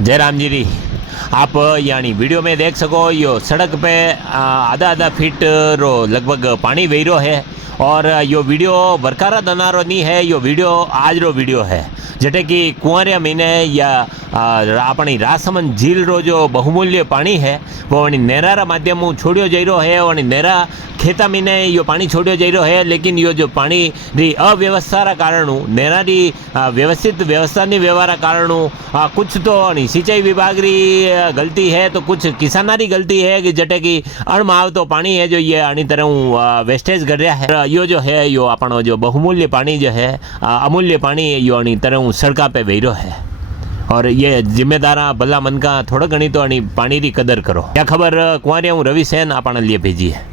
जय राम जी री। आप यानी वीडियो में देख सको यो सड़क पे आधा आधा फीट रो लगभग पानी वहीरो है और यो वीडियो बरकारा दनारो नहीं है, यो वीडियो आज रो वीडियो है जटे कि कुंवरिया महीने या अपनी राजसमंद झील रो जो बहुमूल्य पानी है वो नेरारा माध्यम छोड़ियो जईरो है और नेरा खेता महीने यो पानी छोड़ियो जईरो है। लेकिन यो जो पानी री अव्यवस्था कारण नेरा री व्यवस्थित व्यवस्था व्यवहार कारण कुछ तो सिंचाई विभाग री गलती है तो कुछ किसाना री गलती है कि जटे कि अणमाव तो पानी है जो ये आनी तरह वेस्टेज कर रहा है। यो जो है यो अपनो जो बहुमूल्य पानी जो है अमूल्य पानी यो आनी तरह सड़का पे वहीरो है और ये जिम्मेदारा भला मन का थोड़ा घनी तो पानी री कदर करो। क्या खबर कुंवरिया हूँ रवि सेन आपने लिए भेजी है।